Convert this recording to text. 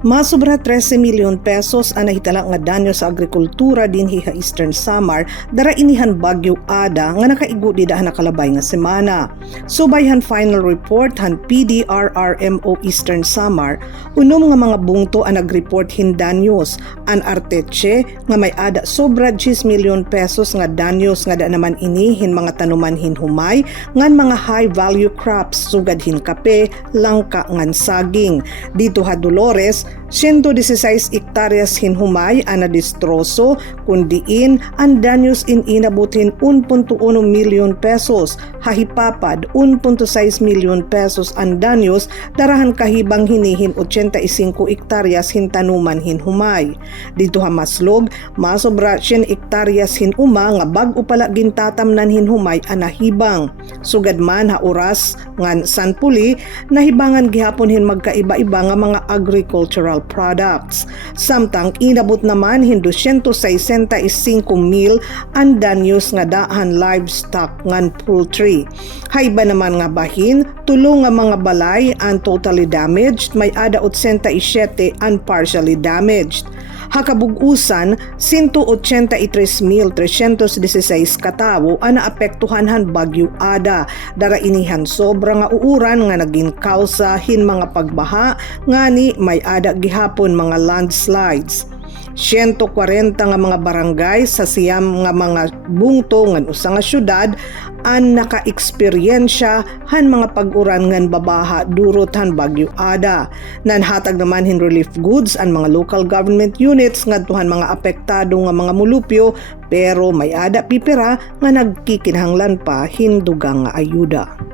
Masobra 13 milyon pesos ang nahitala nga danyo sa agrikultura dinhi sa Eastern Samar dara inihan bagyo Ada nga nakaigo di daha nakalabay nga semana. Subayhan final report han PDRRMO Eastern Samar, unom nga mga bungto ang nagreport hin danyos. An Arteche nga may ada sobra 10 milyon pesos nga danyos nga da naman ini hin mga tanuman hin humay ngan mga high value crops sugad hin kape, langka ngan saging. Dito ha Dolores 116 hektaryas hinhumay ang nadistroso kundiin ang danyos inabutin 1.1 milyon pesos, hahipapad 1.6 milyon pesos ang danyos darahan kahibang hinihin 85 hektaryas hintanuman hinhumay. Dito ha Maslog, masobra 100 hektaryas hinuma nga bag-o pala gintatamnan hinhumay ang nahibang. Sugad man ha oras ngan sanpuli nahibangan gihapon hin magkaiba-iba nga mga agricultural products. Samtang inabot naman hin 265,000 ang danyos nga daan livestock ngan poultry. Hayba naman nga bahin, tulo nga mga balay ang totally damaged, may ada 87 ang partially damaged. Hakabugusan, 183,316 katawo ang naapektuhan han bagyo Ada. Dara inihan sobra nga uuran nga naging kausa hin mga pagbaha ngani may ada gihapon mga landslides. 140 nga mga barangay sa siyam nga mga bungto ngan usa nga syudad ang naka-eksperyensya han mga pag-uran ngan babaha durot han bagyo Ada. Nanhatag naman hin relief goods ang mga local government units ngadtuhan mga apektado nga mga mulupyo pero may ada pipira nga nagkikinahanglan pa hindugang nga ayuda.